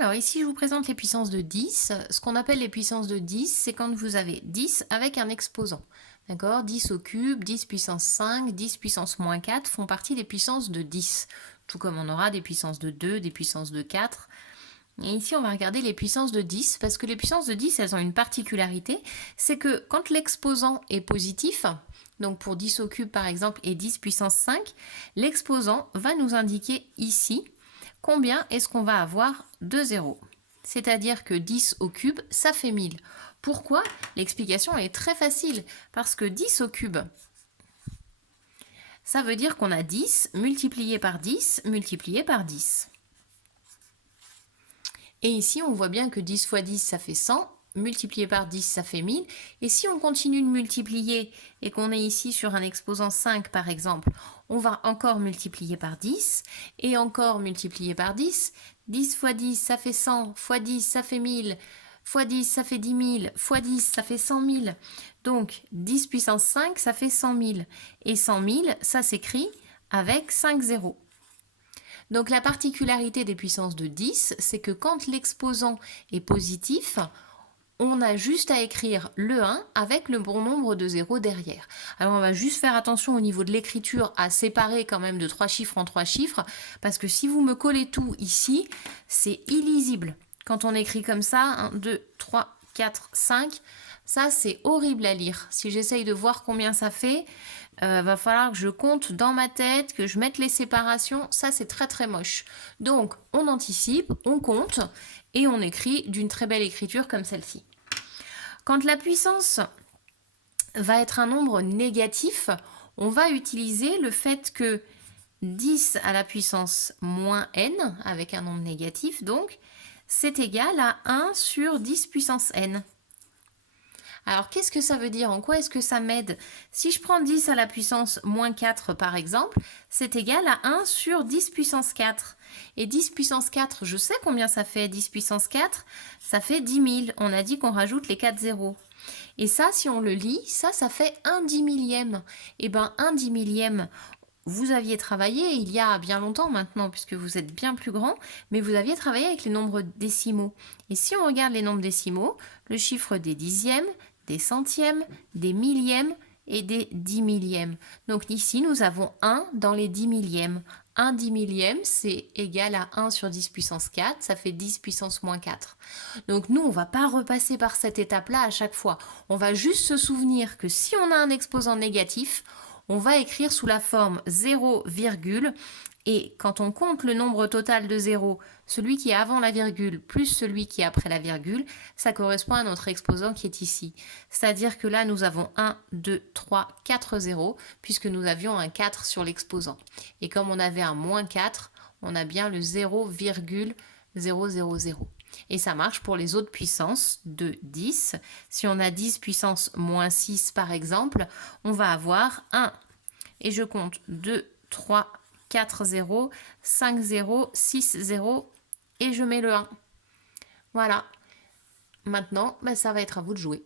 Alors ici, je vous présente les puissances de 10. Ce qu'on appelle les puissances de 10, c'est quand vous avez 10 avec un exposant. D'accord? 10 au cube, 10 puissance 5, 10 puissance moins 4 font partie des puissances de 10. Tout comme on aura des puissances de 2, des puissances de 4. Et ici, on va regarder les puissances de 10, parce que les puissances de 10, elles ont une particularité, c'est que quand l'exposant est positif, donc pour 10 au cube par exemple et 10 puissance 5, l'exposant va nous indiquer ici combien est-ce qu'on va avoir de zéros. C'est-à-dire que 10 au cube, ça fait 1000. Pourquoi? L'explication est très facile, parce que 10 au cube, ça veut dire qu'on a 10 multiplié par 10 multiplié par 10. Et ici, on voit bien que 10 fois 10, ça fait 100. Multiplié par 10, ça fait 1000. Et si on continue de multiplier et qu'on est ici sur un exposant 5 par exemple, on va encore multiplier par 10 et encore multiplier par 10. 10 fois 10, ça fait 100. Fois 10, ça fait 1000. Fois 10, ça fait 10 000. Fois 10, ça fait 100 000. Donc 10 puissance 5, ça fait 100 000. Et 100 000, ça s'écrit avec 5 zéros. Donc la particularité des puissances de 10, c'est que quand l'exposant est positif, on a juste à écrire le 1 avec le bon nombre de zéros derrière. Alors on va juste faire attention au niveau de l'écriture à séparer quand même de 3 chiffres en 3 chiffres, parce que si vous me collez tout ici, c'est illisible. Quand on écrit comme ça, 1, 2, 3, 4, 5, ça c'est horrible à lire. Si j'essaye de voir combien ça fait, va falloir que je compte dans ma tête, que je mette les séparations, ça c'est très très moche. Donc on anticipe, on compte et on écrit d'une très belle écriture comme celle-ci. Quand la puissance va être un nombre négatif, on va utiliser le fait que 10 à la puissance moins n, avec un nombre négatif donc, c'est égal à 1 sur 10 puissance n. Alors, qu'est-ce que ça veut dire? En quoi est-ce que ça m'aide? Si je prends 10 à la puissance moins 4, par exemple, c'est égal à 1 sur 10 puissance 4. Et 10 puissance 4, je sais combien ça fait. 10 puissance 4, ça fait 10 000. On a dit qu'on rajoute les 4 zéros. Et ça, si on le lit, ça fait 1 dix millième. Et bien, 1 dix millième, vous aviez travaillé il y a bien longtemps maintenant, puisque vous êtes bien plus grand, mais vous aviez travaillé avec les nombres décimaux. Et si on regarde les nombres décimaux, le chiffre des dixièmes, des centièmes, des millièmes et des 10 millièmes. Donc ici, nous avons 1 dans les 10 millièmes. 1 10 millième, c'est égal à 1 sur 10 puissance 4, ça fait 10 puissance moins 4. Donc nous, on ne va pas repasser par cette étape-là à chaque fois. On va juste se souvenir que si on a un exposant négatif, on va écrire sous la forme 0, et quand on compte le nombre total de zéros, celui qui est avant la virgule plus celui qui est après la virgule, ça correspond à notre exposant qui est ici. C'est-à-dire que là, nous avons 1, 2, 3, 4 zéros, puisque nous avions un 4 sur l'exposant. Et comme on avait un moins 4, on a bien le 0,000. Et ça marche pour les autres puissances de 10. Si on a 10 puissance moins 6 par exemple, on va avoir 1. Et je compte 2, 3, 4 0, 5 0, 6 0 et je mets le 1. Voilà. Maintenant, ça va être à vous de jouer.